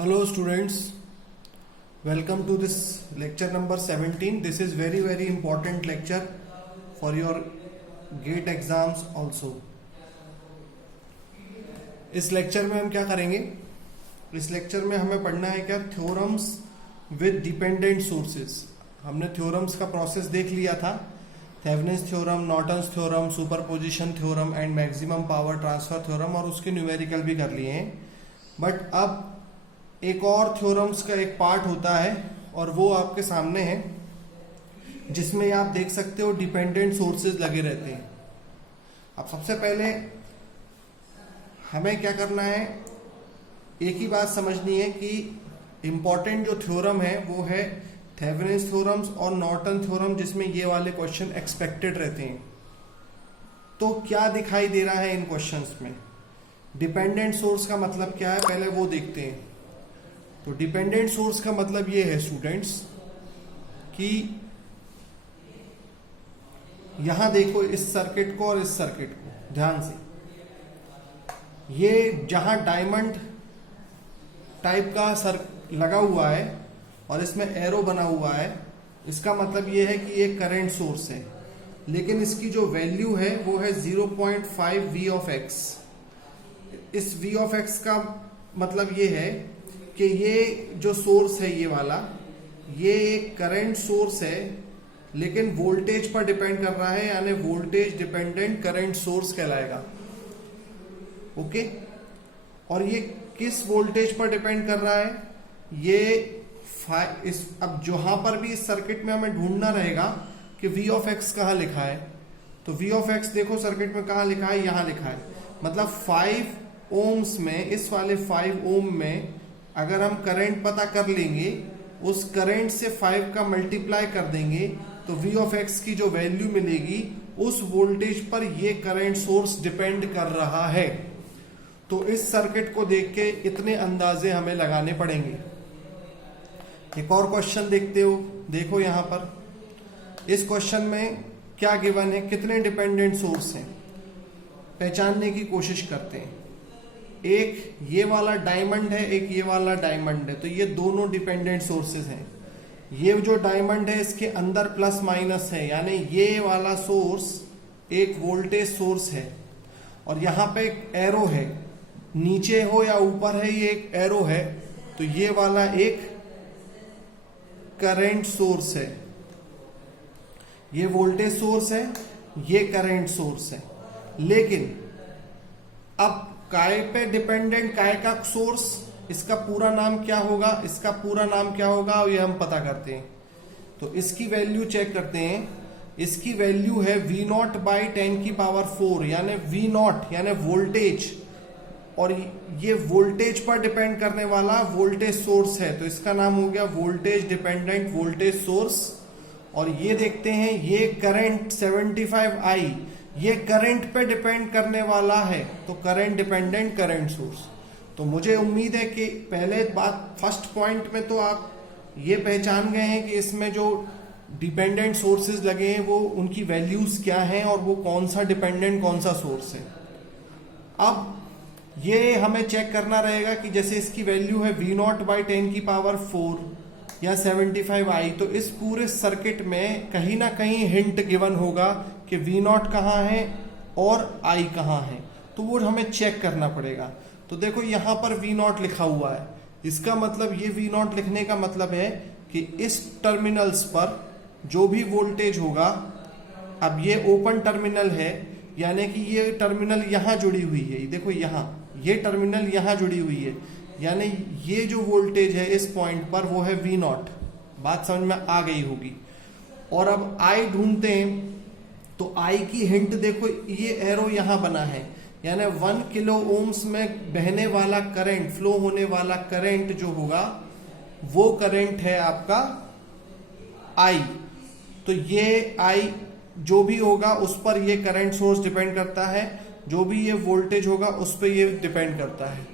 Hello students, welcome to this lecture number 17. This is very important lecture for your GATE exams also. इस lecture में हम क्या करेंगे? इस लेक्चर में हमें पढ़ना है क्या? Theorems with dependent sources. हमने थ्योरम्स का प्रोसेस देख लिया था. Thevenin's theorem, Norton's theorem, superposition theorem and maximum power transfer theorem, और उसके न्यूमेरिकल भी कर लिए हैं. बट अब एक और थ्योरम्स का एक पार्ट होता है और वो आपके सामने है, जिसमें आप देख सकते हो डिपेंडेंट सोर्सेज लगे रहते हैं. अब सबसे पहले हमें क्या करना है, एक ही बात समझनी है कि इंपॉर्टेंट जो थ्योरम है वो है थेवेनिन्स थ्योरम्स और नॉर्टन थ्योरम, जिसमें ये वाले क्वेश्चन एक्सपेक्टेड रहते हैं. तो क्या दिखाई दे रहा है इन क्वेश्चंस में? डिपेंडेंट सोर्स का मतलब क्या है, पहले वो देखते हैं. तो डिपेंडेंट सोर्स का मतलब ये है स्टूडेंट्स कि यहां देखो इस सर्किट को और इस सर्किट को ध्यान से. ये जहां डायमंड टाइप का लगा हुआ है और इसमें एरो बना हुआ है, इसका मतलब ये है कि ये करंट सोर्स है. लेकिन इसकी जो वैल्यू है वो है 0.5 V ऑफ x. इस V ऑफ x का मतलब ये है कि ये जो सोर्स है ये वाला, ये एक करंट सोर्स है लेकिन वोल्टेज पर डिपेंड कर रहा है, यानी वोल्टेज डिपेंडेंट करंट सोर्स कहलाएगा. ओके. और ये किस वोल्टेज पर डिपेंड कर रहा है? ये अब जहां पर भी इस सर्किट में हमें ढूंढना रहेगा कि V ऑफ x कहाँ लिखा है. तो V ऑफ x देखो सर्किट में कहाँ लिखा है, यहां लिखा है. मतलब 5 ओम्स में, इस वाले 5 ओम में अगर हम करंट पता कर लेंगे, उस करंट से 5 का मल्टीप्लाई कर देंगे, तो V ऑफ x की जो वैल्यू मिलेगी उस वोल्टेज पर ये करंट सोर्स डिपेंड कर रहा है. तो इस सर्किट को देख के इतने अंदाजे हमें लगाने पड़ेंगे. एक और क्वेश्चन देखते हो, देखो यहां पर इस क्वेश्चन में क्या गिवन है, कितने डिपेंडेंट सोर्स हैं, पहचानने की कोशिश करते हैं. एक ये वाला डायमंड है, एक ये वाला डायमंड है, तो ये दोनों डिपेंडेंट सोर्सेज हैं. ये जो डायमंड है इसके अंदर प्लस माइनस है, यानी ये वाला सोर्स एक वोल्टेज सोर्स है. और यहां पे एक एरो है, नीचे हो या ऊपर है ये एक एरो है, तो ये वाला एक करंट सोर्स है. ये वोल्टेज सोर्स है, ये करंट सोर्स है. लेकिन अब काय पे डिपेंडेंट, काय का सोर्स, इसका पूरा नाम क्या होगा, इसका पूरा नाम क्या होगा, ये हम पता करते हैं. तो इसकी वैल्यू चेक करते हैं. इसकी वैल्यू है V0 बाई 10 की पावर 4, यानी V0 यानी वोल्टेज, और ये वोल्टेज पर डिपेंड करने वाला वोल्टेज सोर्स है, तो इसका नाम हो गया वोल्टेज डिपेंडेंट वोल्टेज सोर्स. और ये देखते हैं ये करंट 75I, ये करंट पे डिपेंड करने वाला है, तो करंट डिपेंडेंट करंट सोर्स. तो मुझे उम्मीद है कि पहले बात, फर्स्ट पॉइंट में तो आप ये पहचान गए हैं कि इसमें जो डिपेंडेंट सोर्सेज लगे हैं वो उनकी वैल्यूज क्या हैं और वो कौन सा डिपेंडेंट कौन सा सोर्स है. अब ये हमें चेक करना रहेगा कि जैसे इसकी वैल्यू है V0 बाई 10 की पावर 4 या 75I, तो इस पूरे सर्किट में कहीं ना कहीं हिंट गिवन होगा कि V0 कहाँ है और I कहाँ है, तो वो हमें चेक करना पड़ेगा. तो देखो यहाँ पर V0 लिखा हुआ है, इसका मतलब ये V0 लिखने का मतलब है कि इस टर्मिनल्स पर जो भी वोल्टेज होगा, अब ये ओपन टर्मिनल है, यानी कि ये टर्मिनल यहाँ जुड़ी हुई है, देखो यहाँ ये टर्मिनल यहाँ जुड़ी हुई है, यानी ये जो वोल्टेज है इस पॉइंट पर वो है V0. बात समझ में आ गई होगी. और अब I ढूंढते हैं, तो I की हिंट देखो, ये एरो यहाँ बना है, यानी 1 किलो ओम्स में बहने वाला करंट, फ्लो होने वाला करंट जो होगा वो करंट है आपका I. तो ये I जो भी होगा उस पर ये करंट सोर्स डिपेंड करता है, जो भी ये वोल्टेज होगा उस पर ये डिपेंड करता है.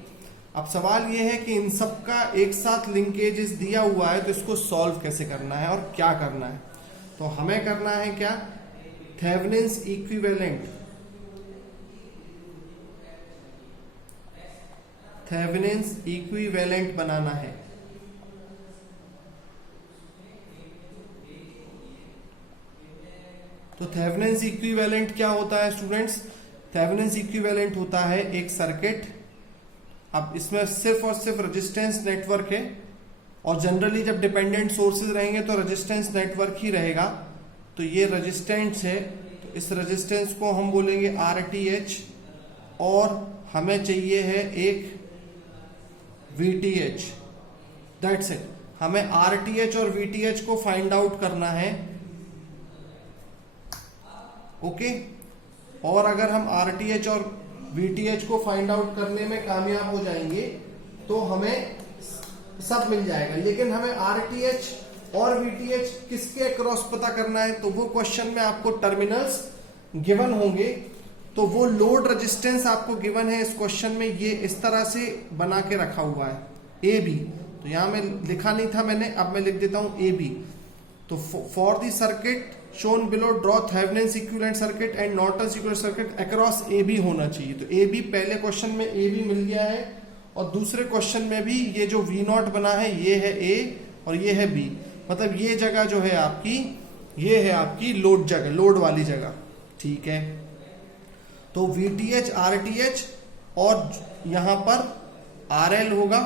अब सवाल ये है कि इन सब का एक साथ लिंकेजेस दिया हुआ है, तो इसको सॉल्व कैसे करना है और क्या करना है. तो हमें करना है क्या, थेवेनिन्स इक्विवेलेंट थेवेनिन्स इक्विवेलेंट बनाना है। तो थेवेनिन्स इक्विवेलेंट क्या होता है स्टूडेंट्स? थेवेनिन्स इक्विवेलेंट होता है एक सर्किट, अब इसमें सिर्फ और सिर्फ रेजिस्टेंस नेटवर्क है, और जनरली जब डिपेंडेंट सोर्सेज रहेंगे तो रेजिस्टेंस नेटवर्क ही रहेगा। तो ये रेजिस्टेंस है, तो इस रेजिस्टेंस को हम बोलेंगे RTH, और हमें चाहिए है एक VTH। That's it. हमें RTH और VTH को फाइंड आउट करना है। ओके, और अगर हम RTH और VTH को फाइंड आउट करने में कामयाब हो जाएंगे तो हमें सब मिल जाएगा। लेकिन हमें RTH और VTH किसके अक्रॉस पता करना है, तो वो क्वेश्चन में आपको टर्मिनल्स गिवन होंगे। तो वो लोड रेजिस्टेंस आपको गिवन है इस क्वेश्चन में, ये इस तरह से बना के रखा हुआ है AB। तो यहां में लिखा नहीं था मैंने, अब मैं लिख देता हूं AB। तो for the circuit shown below draw Thevenin's equivalent circuit and Norton's equivalent circuit across AB होना चाहिए। तो AB पहले क्वेश्चन में AB मिल गया है, और दूसरे क्वेश्चन में भी ये जो V0 बना है ये है A और ये है B। मतलब ये जगह जो है आपकी, ये है आपकी लोड जगह, लोड वाली जगह। ठीक है, तो VTH RTH और यहां पर RL होगा,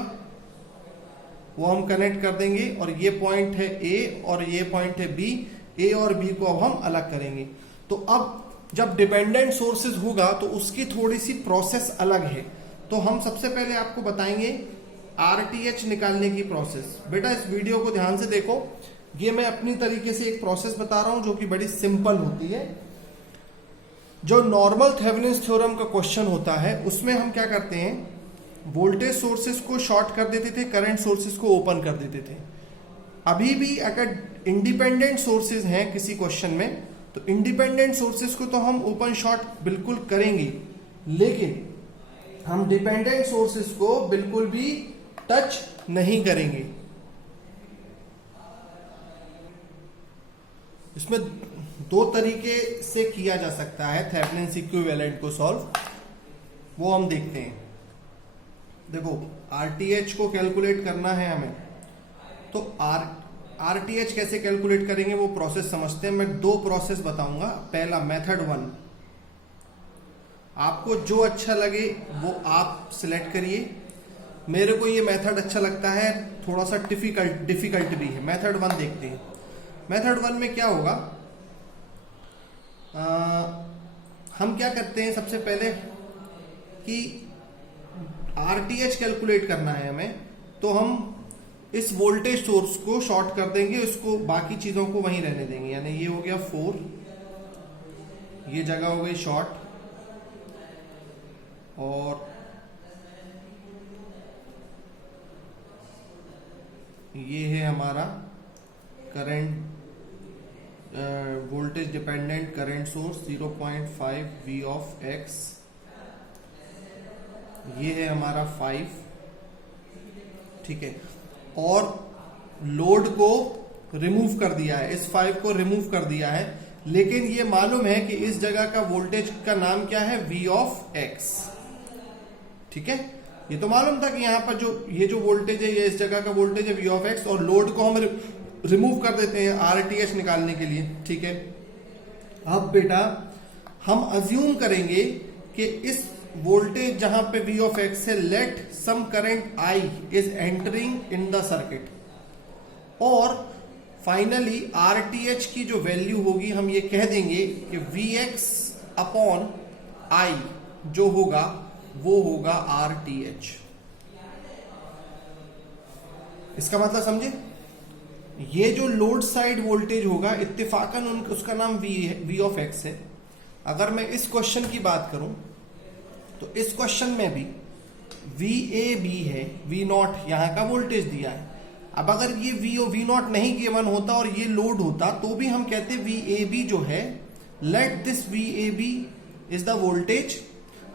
वो हम कनेक्ट कर देंगे, और ये पॉइंट है A और ये पॉइंट है B। A और B को अब हम अलग करेंगे। तो अब जब डिपेंडेंट सोर्सेज होगा तो उसकी थोड़ी सी प्रोसेस अलग है। तो हम सबसे पहले आपको बताएंगे RTH निकालने की प्रोसेस। बेटा इस वीडियो को ध्यान से देखो, ये मैं अपनी तरीके से एक प्रोसेस बता रहा हूं जो कि बड़ी सिंपल होती है। जो नॉर्मल थेवेनिन्स थ्योरम का क्वेश्चन होता है उसमें हम क्या करते हैं, वोल्टेज सोर्सेज को शॉर्ट कर देते थे, करंट सोर्सेज को ओपन कर देते थे। अभी भी अगर इंडिपेंडेंट सोर्सेज हैं किसी क्वेश्चन में, तो इंडिपेंडेंट सोर्सेज को तो हम ओपन शॉर्ट बिल्कुल करेंगे, लेकिन हम डिपेंडेंट सोर्सेज को बिल्कुल भी टच नहीं करेंगे। इसमें दो तरीके से किया जा सकता है थेवेनिन्स इक्विवेलेंट को सॉल्व, वो हम देखते हैं। देखो RTH को कैलकुलेट करना है हमें, तो RTH कैसे कैलकुलेट करेंगे वो प्रोसेस समझते हैं। मैं दो प्रोसेस बताऊंगा। पहला मेथड 1, आपको जो अच्छा लगे वो आप सिलेक्ट करिए। मेरे को ये मेथड अच्छा लगता है, थोड़ा सा डिफिकल्ट भी है। मेथड 1 देखते हैं। मेथड 1 में क्या होगा, हम क्या करते हैं सबसे पहले कि RTH कैलकुलेट करना है हमें, तो हम इस वोल्टेज सोर्स को शॉर्ट कर देंगे, उसको बाकी चीजों को वहीं रहने देंगे। यानी ये हो गया 4, ये जगह हो गई शॉर्ट, और ये है हमारा current voltage dependent current source 0.5 V of X। ये है हमारा 5, ठीक है। और लोड को रिमूव कर दिया है, इस 5 को रिमूव कर दिया है, लेकिन ये मालूम है कि इस जगह का वोल्टेज का नाम क्या है, V ऑफ X। ठीक है, ये तो मालूम था कि यहां पर जो ये जो वोल्टेज है ये इस जगह का वोल्टेज है V ऑफ X, और लोड को हम रिमूव कर देते हैं RTH निकालने के लिए। ठीक है, अब बेटा हम अज्यूम करेंगे कि इस वोल्टेज जहां पे V ऑफ X है, let some current I is entering in the circuit, और फाइनली RTH की जो वैल्यू होगी हम ये कह देंगे कि Vx अपॉन I जो होगा वो होगा RTH। इसका मतलब समझे, ये जो लोड साइड वोल्टेज होगा इत्तेफाकन उसका नाम V ऑफ X है। अगर मैं इस क्वेश्चन की बात करूं तो इस क्वेश्चन में भी VAB है, V0 यहां का वोल्टेज दिया है। अब अगर ये V0 नहीं गिवन होता और ये लोड होता तो भी हम कहते VAB जो है, let this VAB is the voltage.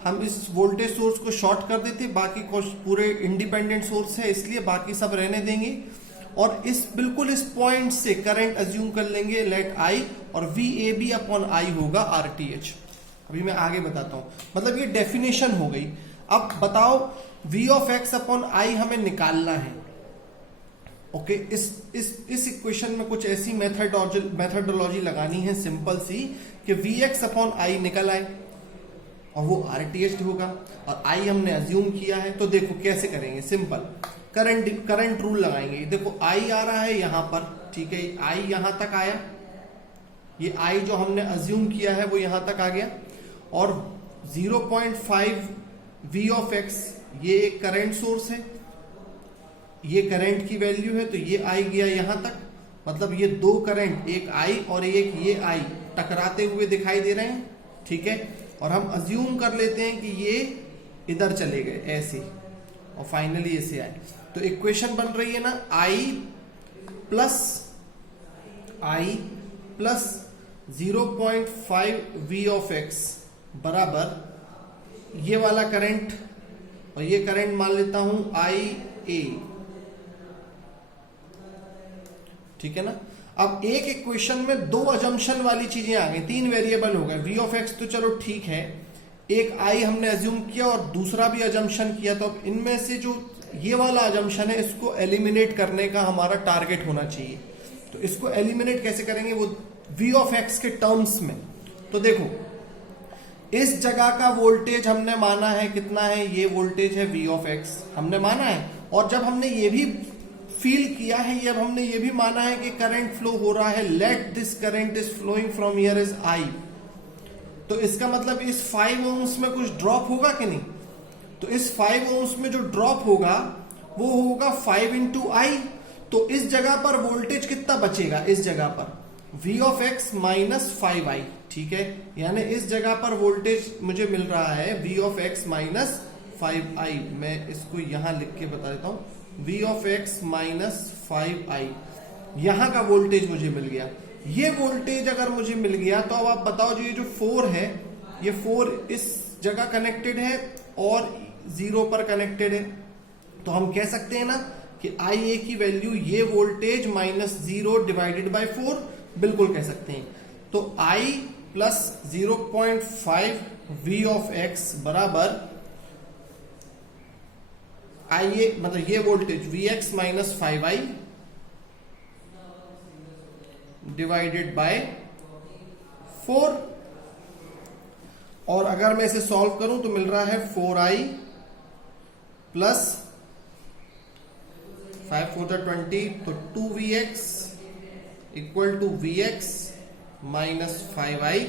हम इस वोल्टेज सोर्स को शॉर्ट कर देते, बाकी पूरे इंडिपेंडेंट सोर्स है इसलिए बाकी सब रहने देंगे, और इस बिल्कुल इस पॉइंट से करंट अज्यूम कर लेंगे लेट I, और VAB अपॉन I होगा RTH। अभी मैं आगे बताता हूं, मतलब ये डेफिनेशन हो गई। अब बताओ v of x upon I हमें निकालना है। ओके, इस इक्वेशन में कुछ ऐसी मेथडोलॉजी लगानी है सिंपल सी कि vx अपॉन आई निकल आए और वो RTH होगा, और आई हमने अज्यूम किया है। तो देखो कैसे करेंगे, सिंपल करंट रूल लगाएंगे। देखो आई आ रहा है यहां पर, ठीक है, आई यहां तक आया, ये आई जो हमने अज्यूम किया है वो यहां तक आ गया, और 0.5 v ऑफ x ये एक करंट सोर्स है, ये करंट की वैल्यू है, तो ये आई गया यहां तक। मतलब ये दो करंट, एक आई और एक ये आई, टकराते हुए दिखाई दे रहे हैं, ठीक है। और हम अज्यूम कर लेते हैं कि ये इधर चले गए ऐसे, और फाइनली ऐसे आए। तो इक्वेशन बन रही है ना, आई प्लस 0.5 v ऑफ x बराबर ये वाला करंट, और ये करंट मान लेता हूं IA, ठीक है ना। अब एक इक्वेशन में दो अजम्पशन वाली चीजें आ गई, तीन वेरिएबल हो गए। v ऑफ x तो चलो ठीक है, एक आई हमने अज्यूम किया और दूसरा भी अजम्पशन किया, तो अब इनमें से जो ये वाला अजम्पशन है इसको एलिमिनेट करने का हमारा टारगेट होना चाहिए। तो इसको एलिमिनेट कैसे करेंगे, वो v ऑफ x के टर्म्स में। तो देखो इस जगह का वोल्टेज हमने माना है कितना है, ये वोल्टेज है v ऑफ x हमने माना है, और जब हमने ये भी फील किया है, ये अब हमने ये भी माना है कि करंट फ्लो हो रहा है, let this current is flowing from here is I। तो इसका मतलब इस 5 ओम्स में कुछ ड्रॉप होगा कि नहीं, तो इस 5 ओम्स में जो ड्रॉप होगा वो होगा 5 इंटू आई। तो इस जगह पर वोल्टेज कितना बचेगा, इस जगह पर v of x minus 5i, ठीक है। यानी इस जगह पर वोल्टेज मुझे मिल रहा है v of x minus 5i। मैं इसको यहां लिख के बता देता हूं, v of x minus 5i, यहां का वोल्टेज मुझे मिल गया। ये वोल्टेज अगर मुझे मिल गया तो अब आप बताओ, जो ये जो 4 है, ये 4 इस जगह कनेक्टेड है और 0 पर कनेक्टेड है, तो हम कह सकते हैं ना कि IA की वैल्यू ये वोल्टेज माइनस 0 डिवाइडेड बाय 4, बिल्कुल कह सकते हैं। तो I plus 0.5 v of x बराबर IA, मतलब ये voltage Vx minus 5i divided by 4, और अगर मैं इसे सॉल्व करूं तो मिल रहा है 4i प्लस 5 4 20, तो 2Vx equal to Vx minus 5i,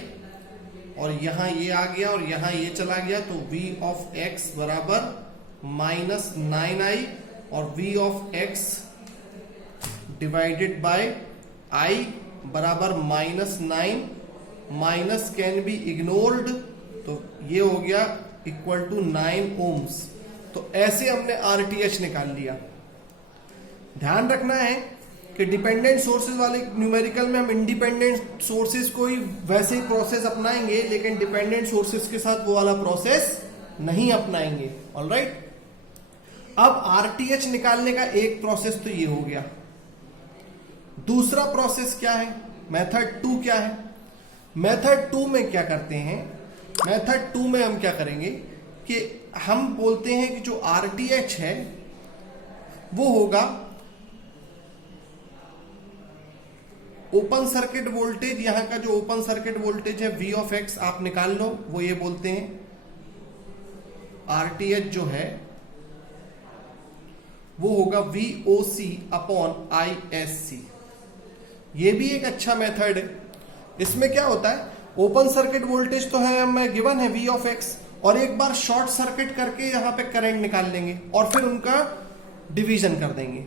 और यहां ये आ गया और यहां ये चला गया, तो v ऑफ x बराबर माइनस 9i, और v of x divided by i बराबर minus 9, minus can be ignored, तो ये हो गया इक्वल टू 9 ओम्स। तो ऐसे हमने RTH निकाल लिया। ध्यान रखना है कि डिपेंडेंट सोर्सेज वाले न्यूमेरिकल में हम इंडिपेंडेंट सोर्सेज को ही वैसे ही प्रोसेस अपनाएंगे, लेकिन डिपेंडेंट सोर्सेज के साथ वो वाला प्रोसेस नहीं अपनाएंगे। ऑलराइट, अब RTH निकालने का एक प्रोसेस तो ये हो गया। दूसरा प्रोसेस क्या है, मेथड 2 क्या है। मेथड 2 में क्या करते हैं, मेथड 2 में हम क्या करेंगे कि हम बोलते हैं कि जो RTH है वो होगा ओपन सर्किट वोल्टेज, यहां का जो ओपन सर्किट वोल्टेज है v ऑफ x आप निकाल लो, वो ये बोलते हैं RTH जो है वो होगा VOC अपॉन ISC। ये भी एक अच्छा मेथड है। इसमें क्या होता है, ओपन सर्किट वोल्टेज तो है हमें गिवन है v ऑफ x, और एक बार शॉर्ट सर्किट करके यहां पे करंट निकाल लेंगे और फिर उनका डिवीजन कर देंगे।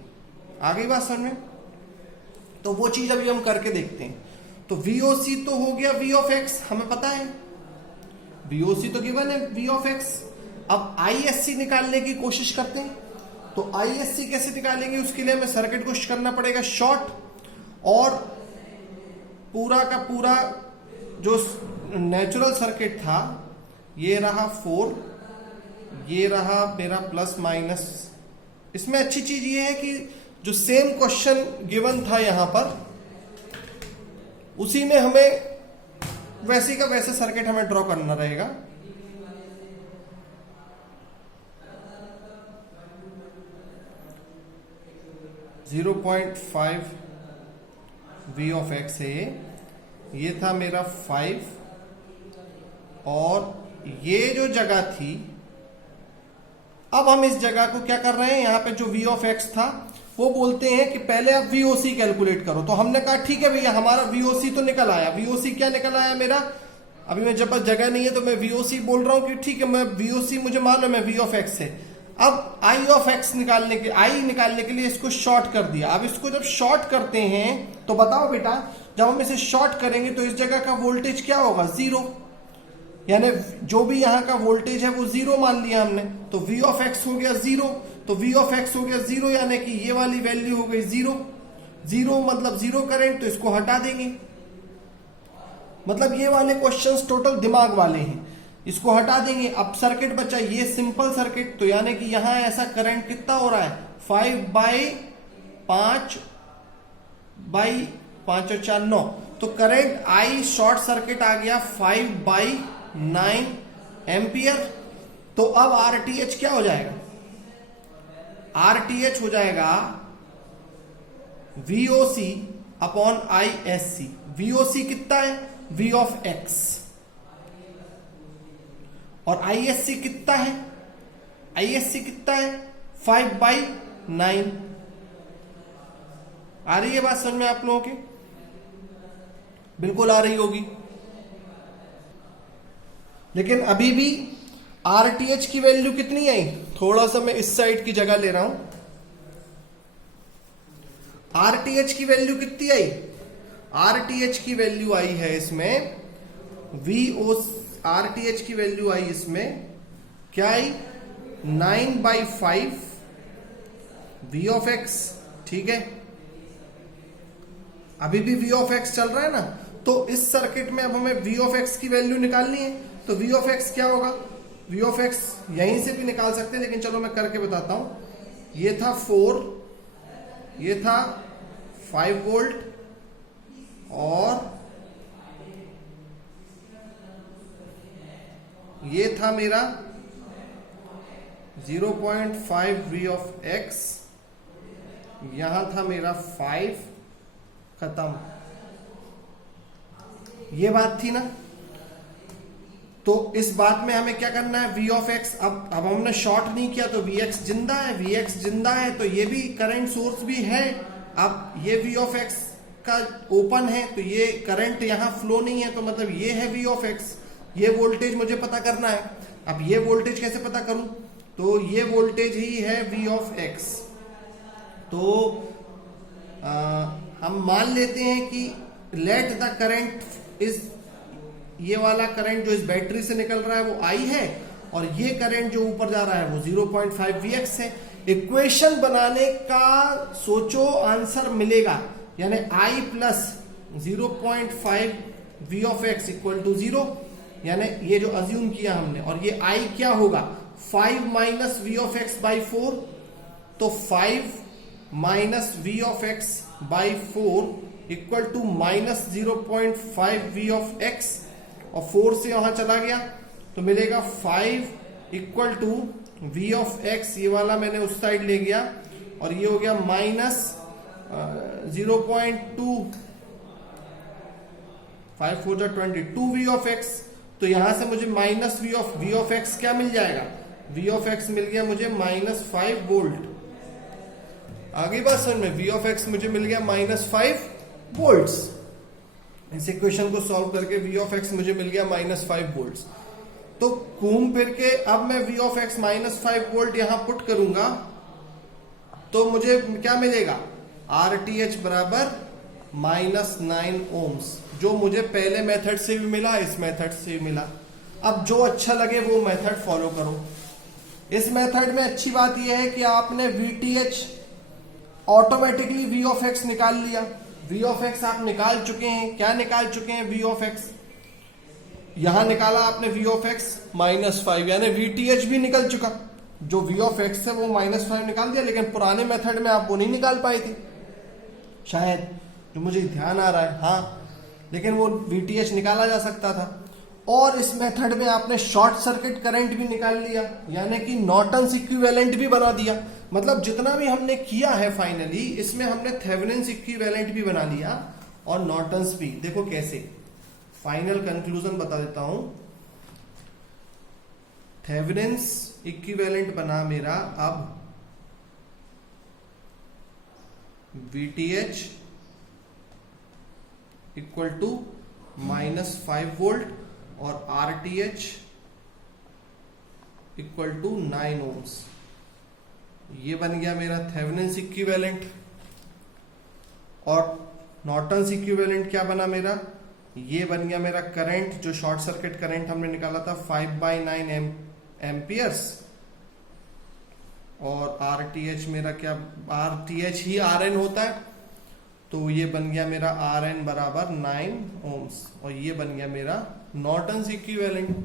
आ गई बात समझ में, तो वो चीज अभी हम करके देखते हैं। तो VOC तो हो गया v ऑफ x, हमें पता है VOC तो गिवन है v ऑफ x। अब ISC निकालने की कोशिश करते हैं। तो ISC कैसे निकालेंगे, उसके लिए हमें सर्किट को करना पड़ेगा शॉर्ट, और पूरा का पूरा जो नेचुरल सर्किट था, ये रहा 4, ये रहा मेरा प्लस माइनस। इसमें अच्छी चीज ये है कि जो सेम क्वेश्चन गिवन था यहां पर, उसी में हमें वैसे का वैसे सर्किट हमें ड्रॉ करना रहेगा। 0.5 v ऑफ एक्स है ये था मेरा 5, और ये जो जगह थी, अब हम इस जगह को क्या कर रहे हैं, यहां पे जो v ऑफ एक्स था वो बोलते हैं कि पहले आप VOC कैलकुलेट करो। तो हमने कहा ठीक है भैया, हमारा VOC तो निकल आया। VOC क्या निकल आया मेरा, अभी मैं जब जगह नहीं है तो मैं VOC बोल रहा हूं कि ठीक है, मैं VOC मुझे मालूम है v ऑफ एक्स है। अब I ऑफ एक्स निकालने के लिए इसको शॉर्ट कर दिया। अब इसको जब शॉर्ट करते हैं तो बताओ बेटा, जब हम इसे शॉर्ट करेंगे तो इस जगह का वोल्टेज क्या होगा, 0, यानी जो भी यहाँ का वोल्टेज है वो 0 मान लिया हमने। तो v ऑफ एक्स हो गया 0, तो v ऑफ एक्स हो गया 0, यानी कि ये वाली वैल्यू हो गई 0। 0 मतलब 0 करंट, तो इसको हटा देंगे। मतलब ये वाले क्वेश्चंस टोटल दिमाग वाले हैं, इसको हटा देंगे। अब सर्किट बचा ये सिंपल सर्किट, तो यानी कि यहां ऐसा करंट कितना हो रहा है, 5/5 और 4 9, तो करंट I शॉर्ट सर्किट आ गया 5/9 एम्पियर। तो अब RTH क्या हो जाएगा, RTH हो जाएगा VOC अपॉन ISC। VOC कितना है, V ऑफ एक्स, और ISC कितना है, ISC कितना है 5/9। आ रही है बात समझ में आप लोगों की, बिल्कुल आ रही होगी। लेकिन अभी भी RTH की वैल्यू कितनी आई, थोड़ा सा मैं इस साइड की जगह ले रहा हूं। RTH की वैल्यू कितनी आई, RTH की वैल्यू आई है इसमें RTH की वैल्यू आई इसमें क्या आई, 9/5 v ऑफ एक्स। ठीक है, अभी भी v ऑफ एक्स चल रहा है ना, तो इस सर्किट में अब हमें v ऑफ एक्स की वैल्यू निकालनी है। तो v ऑफ एक्स क्या होगा, v ऑफ एक्स यहीं से भी निकाल सकते हैं, लेकिन चलो मैं करके बताता हूं। ये था 4, ये था 5 वोल्ट, और ये था मेरा 0.5 v ऑफ एक्स, यहां था मेरा 5, खत्म। ये बात थी ना। तो इस बात में हमें क्या करना है, v ऑफ एक्स, अब हमने शॉर्ट नहीं किया तो Vx जिंदा है, Vx जिंदा है तो ये भी करंट सोर्स भी है। अब ये v ऑफ एक्स का ओपन है तो ये करंट यहां फ्लो नहीं है, तो मतलब ये है v ऑफ एक्स। ये वोल्टेज मुझे पता करना है। अब ये वोल्टेज कैसे पता करूं, तो ये वोल्टेज ही है v ऑफ एक्स। तो हम मान लेते हैं कि लेट द करंट इज, ये वाला करंट जो इस बैटरी से निकल रहा है वो I है, और ये करंट जो ऊपर जा रहा है वो 0.5 Vx है। इक्वेशन बनाने का सोचो, आंसर मिलेगा, यानी I plus 0.5 v of x equal to 0, यानी ये जो अज्यूम किया हमने, और ये I क्या होगा, 5 minus v of x by 4, तो 5 minus v of x by 4 equal to minus 0.5 v of x, और 4 से वहां चला गया तो मिलेगा 5 equal to v of x, ये वाला मैंने उस साइड ले गया, और ये हो गया माइनस 0.2, 5 4 22 v ऑफ एक्स। तो यहां से मुझे माइनस v ऑफ एक्स क्या मिल जाएगा, v ऑफ एक्स मिल गया मुझे -5 वोल्ट। आगे बात समझ में, v ऑफ एक्स मुझे मिल गया -5 वोल्ट्स। इस इक्वेशन को सॉल्व करके v ऑफ एक्स मुझे मिल गया -5 वोल्ट्स। तो घूम फिर के अब मैं v ऑफ एक्स -5 वोल्ट यहां पुट करूंगा तो मुझे क्या मिलेगा, RTH बराबर -9 ओम्स, जो मुझे पहले मेथड से भी मिला, इस मेथड से भी मिला। अब जो अच्छा लगे वो मेथड फॉलो करो। इस मेथड में अच्छी बात यह है कि आपने VTH automatically v of x निकाल लिया। v ऑफ एक्स आप निकाल चुके हैं, क्या निकाल चुके हैं, v ऑफ एक्स यहां निकाला आपने v ऑफ एक्स -5, यानी VTH भी निकल चुका। जो v ऑफ एक्स है वो -5 निकाल दिया, लेकिन पुराने मेथड में आप वो नहीं निकाल पाए थे शायद, जो मुझे ध्यान आ रहा है, हाँ, लेकिन वो VTH निकाला जा सकता था। और इस मेथड में आपने शॉर्ट सर्किट करंट भी निकाल लिया, यानी कि नॉर्टन्स इक्विवेलेंट भी बना दिया। मतलब जितना भी हमने किया है फाइनली, इसमें हमने थेवेनिन्स इक्विवेलेंट भी बना लिया और नॉर्टन्स भी। देखो कैसे, फाइनल कंक्लूजन बता देता हूं। थेवेनिन्स इक्विवेलेंट बना मेरा अब VTH इक्वल टू -5 वोल्ट और RTH इक्वल टू 9 ohms। ये बन गया मेरा थेवेनिन्स इक्विवेलेंट। और नॉर्टन्स इक्विवेलेंट क्या बना मेरा, ये बन गया मेरा करंट, जो शॉर्ट सर्किट करंट हमने निकाला था 5/9 एम्पियर्स। और RTH मेरा क्या, RTH ही RN होता है, तो ये बन गया मेरा RN बराबर 9 ohms। और ये बन गया मेरा नॉर्टन्स इक्विवेलेंट।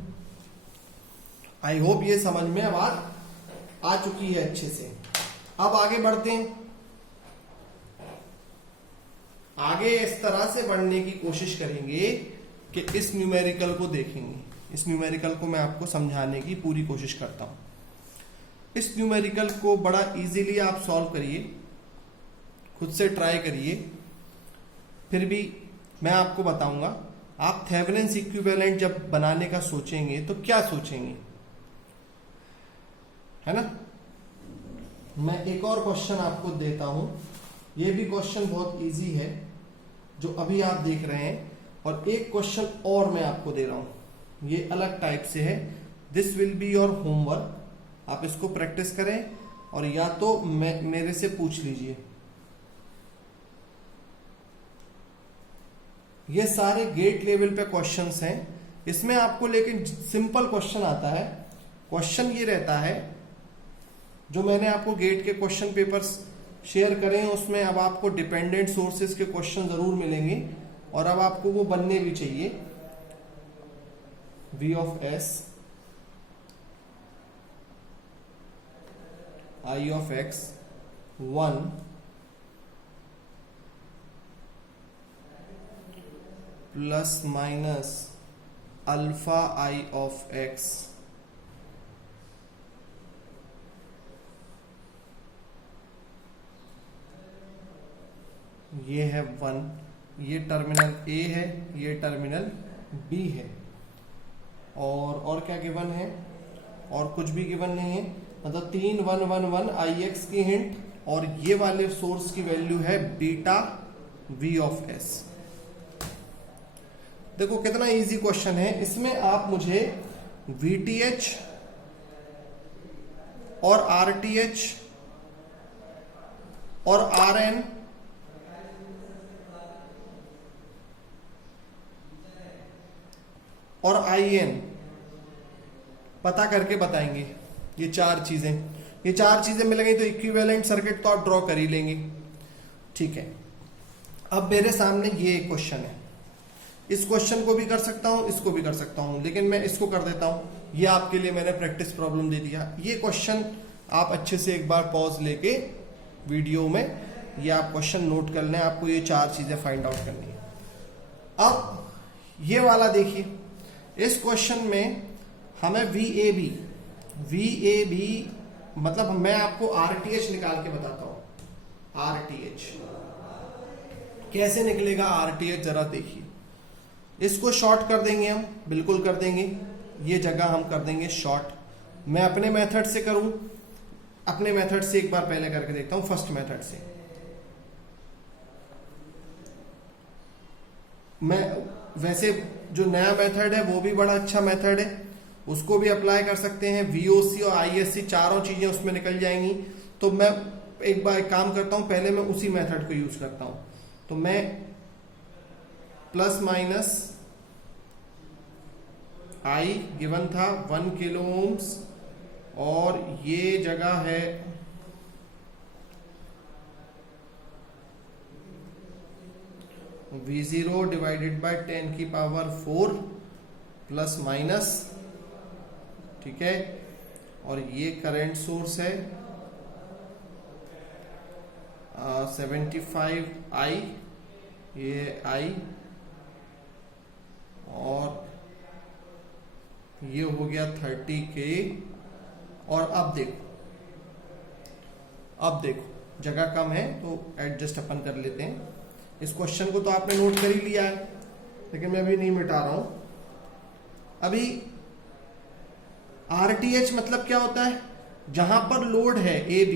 आई होप ये समझ में अब आ चुकी है अच्छे से। अब आगे बढ़ते हैं। आगे इस तरह से बढ़ने की कोशिश करेंगे कि इस न्यूमेरिकल को देखेंगे। इस न्यूमेरिकल को मैं आपको समझाने की पूरी कोशिश करता हूं। इस न्यूमेरिकल को बड़ा इजीली आप सॉल्व करिए, खुद से ट्राई करिए, फिर भी मैं आपको बताऊंगा। आप थेवेनिन्स इक्विवेलेंट जब बनाने का सोचेंगे तो क्या सोचेंगे, है ना। मैं एक और क्वेश्चन आपको देता हूं। ये भी क्वेश्चन बहुत इजी है जो अभी आप देख रहे हैं, और एक क्वेश्चन और मैं आपको दे रहा हूं, ये अलग टाइप से है। This will be your homework. आप इसको प्रैक्टिस करें और या तो मेरे से पूछ लीजिए। ये सारे गेट लेवल पे क्वेश्चंस हैं। इसमें आपको लेकिन सिंपल क्वेश्चन आता है। क्वेश्चन ये रहता है, जो मैंने आपको गेट के क्वेश्चन पेपर्स शेयर करें हैं, उसमें अब आपको डिपेंडेंट सोर्सेज के क्वेश्चन जरूर मिलेंगे, और अब आपको वो बनने भी चाहिए। V of S, I of X 1 plus minus alpha I of X ये है 1। ये टर्मिनल A है, ये टर्मिनल B है। और क्या गिवन है, और कुछ भी गिवन नहीं है। मतलब 3 1 1 1 IX की हिंट, और ये वाले सोर्स की वैल्यू है बीटा V of S। देखो कितना इजी क्वेश्चन है। इसमें आप मुझे VTH और RTH और RN और IN पता करके बताएंगे। ये चार चीजें मिल गई तो इक्विवेलेंट सर्किट तो आप ड्रॉ कर ही लेंगे। ठीक है, अब मेरे सामने ये एक क्वेश्चन है। इस क्वेश्चन को भी कर सकता हूं, इसको भी कर सकता हूं, लेकिन मैं इसको कर देता हूं। ये आपके लिए मैंने प्रैक्टिस प्रॉब्लम दे दिया। ये क्वेश्चन आप अच्छे से एक बार पॉज लेके वीडियो में ये आप क्वेश्चन नोट कर लें। आपको ये चार चीजें फाइंड आउट करनी है। अब ये वाला देखिए, इस क्वेश्चन में हमें VAB मतलब मैं आपको RTH निकाल के बताता हूं। RTH कैसे निकलेगा, RTH जरा देखिए। इसको शॉर्ट कर देंगे हम, बिल्कुल कर देंगे। ये जगह हम कर देंगे शॉर्ट। मैं अपने मेथड से करूं, अपने मेथड से एक बार पहले करके देखता हूं, फर्स्ट मेथड से। मैं वैसे जो नया मेथड है वो भी बड़ा अच्छा मेथड है, उसको भी अप्लाई कर सकते हैं। VOC और ISC चारों चीजें उसमें निकल जाएंगी। तो मैं एक बार एक काम करता हूं, पहले मैं उसी मेथड को यूज करता हूं। तो मैं प्लस माइनस I गिवन था 1 किलो ओम्स, और ये जगह है V0 डिवाइडेड बाय 10 की पावर 4 प्लस माइनस, ठीक है। और ये करंट सोर्स है 75I, ये I, और ये हो गया 30K। और अब देखो जगह कम है तो एडजस्ट अपन कर लेते हैं। इस क्वेश्चन को तो आपने नोट कर ही लिया है, लेकिन मैं अभी नहीं मिटा रहा हूं। अभी RTH मतलब क्या होता है? जहां पर लोड है AB,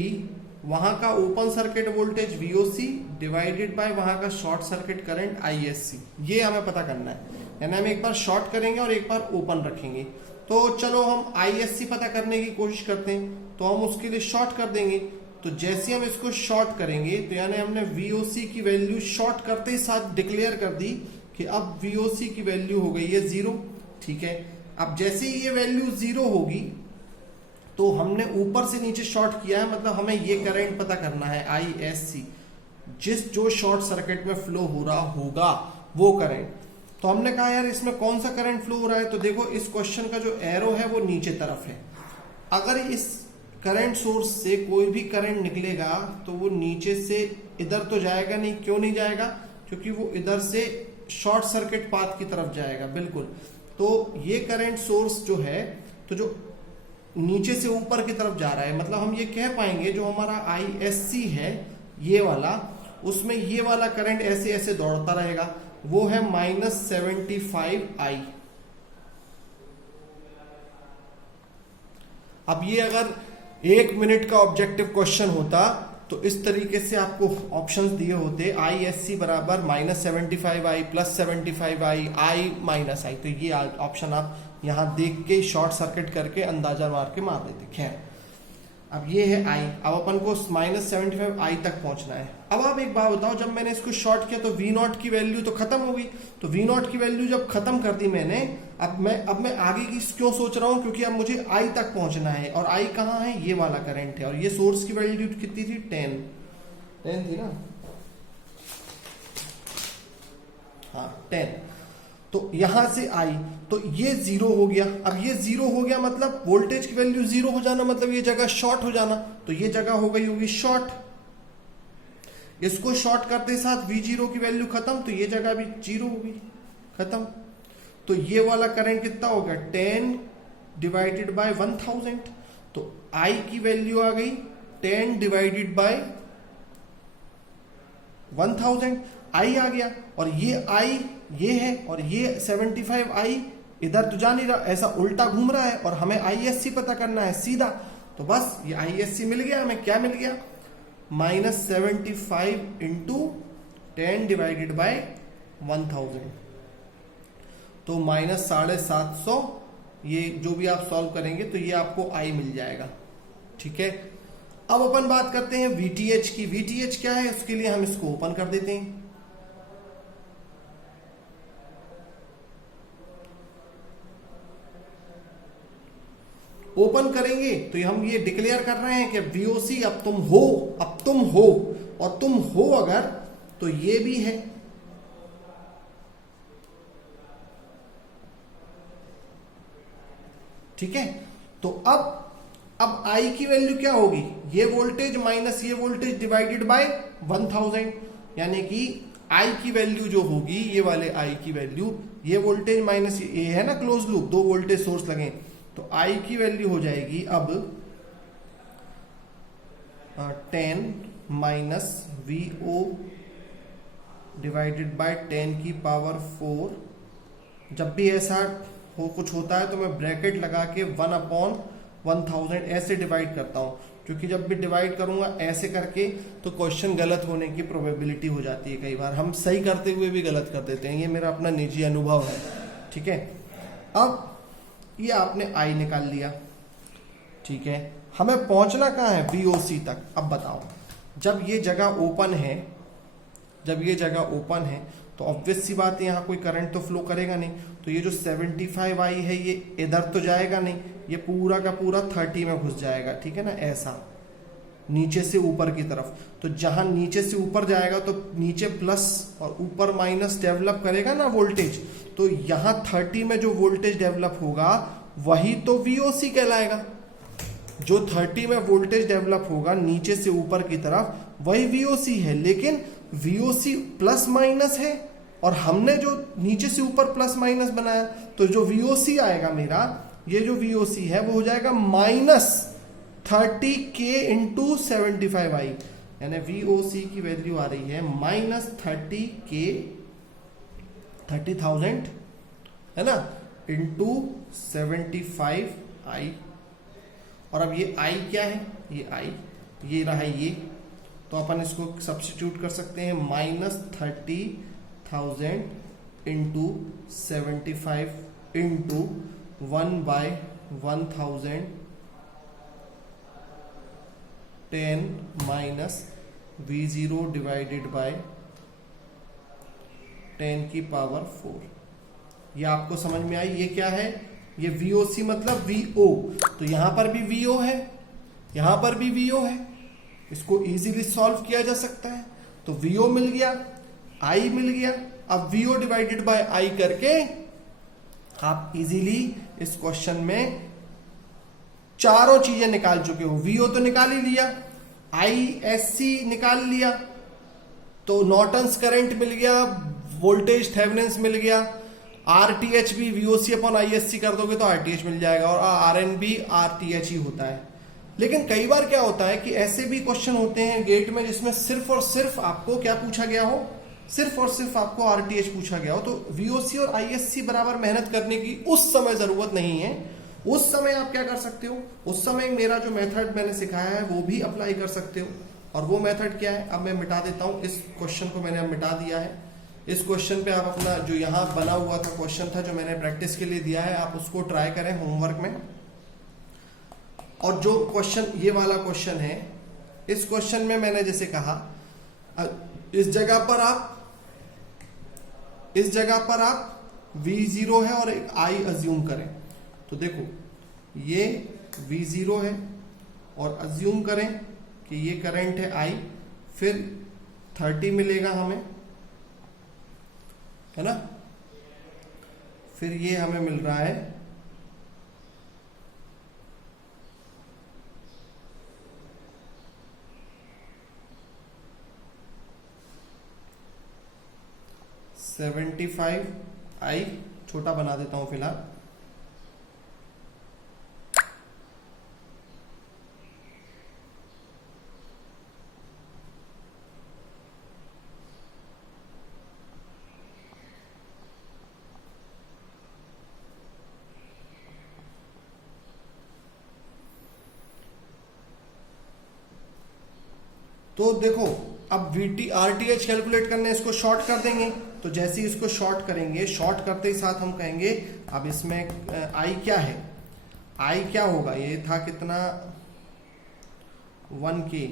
वहां का open circuit voltage VOC divided by वहां का शॉर्ट सर्किट करंट ISC। ये हमें पता करना है, यानी हम एक बार शॉर्ट करेंगे और एक बार ओपन रखेंगे। तो चलो हम ISC पता करने की कोशिश करते हैं, तो हम उसके लिए शॉर्ट कर देंगे। तो जैसे हम इसको शॉर्ट करेंगे तो यानी हमने VOC की वैल्यू शॉर्ट करते ही साथ डिक्लेयर कर दी कि अब VOC की वैल्यू हो गई है 0। ठीक है, अब जैसे ही ये वैल्यू 0 होगी तो हमने ऊपर से नीचे शॉर्ट किया है, मतलब हमें ये करंट पता करना है ISC, जो शॉर्ट सर्किट में फ्लो हो रहा होगा वो करंट। तो हमने कहा यार इसमें कौन सा करंट फ्लो हो रहा है, तो देखो इस क्वेश्चन का जो एरो है वो नीचे तरफ है। अगर इस करंट सोर्स से कोई भी करंट निकलेगा तो वो नीचे से इधर तो जाएगा नहीं। क्यों नहीं जाएगा? क्योंकि वो इधर से शॉर्ट सर्किट पाथ की तरफ जाएगा। बिल्कुल। तो ये करंट सोर्स जो है, तो जो नीचे से ऊपर की तरफ जा रहा है, मतलब हम ये कह पाएंगे जो हमारा ISC है ये वाला, उसमें ये वाला करंट ऐसे ऐसे दौड़ता रहेगा, वो है -75I। अब ये अगर 1 मिनट का ऑब्जेक्टिव क्वेश्चन होता तो इस तरीके से आपको ऑप्शंस दिए होते, ISC बराबर -75I plus 75I I minus I। तो ये ऑप्शन आप यहां देख के शॉर्ट सर्किट करके अंदाजा मार के मार देते। खैर, अब ये है I, अब अपन को -75I तक पहुंचना है। अब आप एक बात बताओ, जब मैंने इसको शॉर्ट किया तो V0 की वैल्यू तो खत्म हो गई। तो V0 की वैल्यू जब खत्म कर दी मैंने, अब मैं आगे की क्यों सोच रहा हूं? क्योंकि अब मुझे I तक पहुंचना है, और I कहां है? ये वाला करंट है, और ये सोर्स की वैल्यू कितनी थी? 10 थी ना? हाँ 10। तो यहां से I, तो ये 0 हो गया। अब ये 0 हो गया मतलब वोल्टेज की वैल्यू 0 हो जाना, मतलब ये जगह शॉर्ट हो जाना। तो ये जगह हो गई होगी शॉर्ट। इसको शॉर्ट करते साथ V0 की वैल्यू खत्म, तो ये जगह भी 0 होगी, खत्म। तो ये वाला करंट कितना हो गया? 10 डिवाइडेड बाय 1000। तो I की वैल्यू आ गई 10 डिवाइडेड बाय 1000। I आ गया, और ये I ये है, और ये 75I इधर तो जा नहीं रहा, ऐसा उल्टा घूम रहा है, और हमें ISC पता करना है सीधा। तो बस ये ISC मिल गया हमें। क्या मिल गया? -75 इंटू 10 डिवाइडेड बाय 1000, तो -750। ये जो भी आप सॉल्व करेंगे तो ये आपको I मिल जाएगा। ठीक है, अब अपन बात करते हैं VTH की। VTH क्या है? उसके लिए हम इसको ओपन कर देते हैं। ओपन करेंगे तो हम ये डिक्लेयर कर रहे हैं कि VOC अब तुम हो, और तुम हो अगर, तो ये भी है। ठीक है, तो अब I की वैल्यू क्या होगी? ये वोल्टेज माइनस ये वोल्टेज डिवाइडेड बाय 1000, यानी कि I की वैल्यू जो होगी, ये वाले I की वैल्यू, ये वोल्टेज माइनस ये है ना क्लोज लूप, 2 वोल्टेज सोर्स लगे, तो I की वैल्यू हो जाएगी अब 10 माइनस VO डिवाइडेड बाय 10 की पावर 4। जब भी ऐसा कुछ होता है तो मैं ब्रैकेट लगा के 1/1000 ऐसे डिवाइड करता हूं, क्योंकि जब भी डिवाइड करूंगा ऐसे करके तो क्वेश्चन गलत होने की प्रोबेबिलिटी हो जाती है। कई बार हम सही करते हुए भी गलत कर देते हैं, ये मेरा अपना निजी अनुभव है। ठीक है, अब ये आपने I निकाल लिया। ठीक है, हमें पहुंचना कहाँ है? VOC तक। अब बताओ, जब ये जगह ओपन है, तो ऑब्वियस सी बात है यहाँ कोई करंट तो फ्लो करेगा नहीं। तो ये जो 75I है ये इधर तो जाएगा नहीं, ये पूरा का पूरा 30 में घुस जाएगा। ठीक है ना, ऐसा नीचे से ऊपर की तरफ। तो जहां नीचे से ऊपर जाएगा तो नीचे प्लस और ऊपर माइनस डेवलप करेगा ना वोल्टेज। तो यहां 30 में जो वोल्टेज डेवलप होगा वही तो VOC कहलाएगा। जो 30 में वोल्टेज डेवलप होगा नीचे से ऊपर की तरफ वही VOC है, लेकिन VOC प्लस माइनस है और हमने जो नीचे से ऊपर प्लस माइनस बनाया, तो जो VOC आएगा मेरा ये जो VOC है वो हो जाएगा -30K इंटू 75i, यानी VOC की वैल्यू आ रही है -30K, 30,000 है ना, इंटू 75i। और अब ये i क्या है, ये i, ये रहा ये, तो अपन इसको सब्स्टिट्यूट कर सकते हैं -30,000 into 75 into 1/1000 10 minus V0 divided by 10 की पावर 4। ये आपको समझ में आई? ये क्या है, ये VOC मतलब VO, तो यहां पर भी VO है, यहां पर भी VO है, इसको इजीली सॉल्व किया जा सकता है। तो VO मिल गया, I मिल गया, अब VO डिवाइडेड बाय I करके आप इजीली इस क्वेश्चन में चारों चीजें निकाल चुके हो। VO तो निकाल ही लिया, ISC निकाल लिया, तो नॉर्टन्स करंट मिल गया, वोल्टेज थेवेनिन्स मिल गया, RTH भी VOC अपॉन ISC कर दोगे तो RTH मिल जाएगा, और RN भी RTH ही होता है। लेकिन कई बार क्या होता है कि ऐसे भी क्वेश्चन होते हैं गेट में जिसमें सिर्फ और सिर्फ आपको क्या पूछा गया हो, सिर्फ और सिर्फ आपको RTH पूछा गया हो, तो VOC और ISC बराबर मेहनत करने की उस समय जरूरत नहीं है। उस समय आप क्या कर सकते हो, उस समय मेरा जो मेथड मैंने सिखाया है वो भी अप्लाई कर सकते हो। और वो मेथड क्या है, अब मैं मिटा देता हूं, इस क्वेश्चन को मैंने अब मिटा दिया है। इस क्वेश्चन पे आप अपना जो यहाँ बना हुआ था क्वेश्चन था जो मैंने प्रैक्टिस के लिए दिया है, आप उसको ट्राई करें होमवर्क में। और जो क्वेश्चन ये वाला क्वेश्चन है, इस क्वेश्चन में मैंने जैसे कहा, इस जगह पर आप V0 है और एक I अज्यूम करें। तो देखो ये V0 है और अज्यूम करें कि ये करंट है I, फिर 30 मिलेगा हमें, है ना, फिर ये हमें मिल रहा है 75i, छोटा बना देता हूं फिलहाल। तो देखो अब RTH कैलकुलेट करने, इसको शॉर्ट कर देंगे। तो जैसे ही इसको शॉर्ट करेंगे, शॉर्ट करते ही साथ हम कहेंगे अब इसमें I क्या है, I क्या होगा, ये था कितना 1K,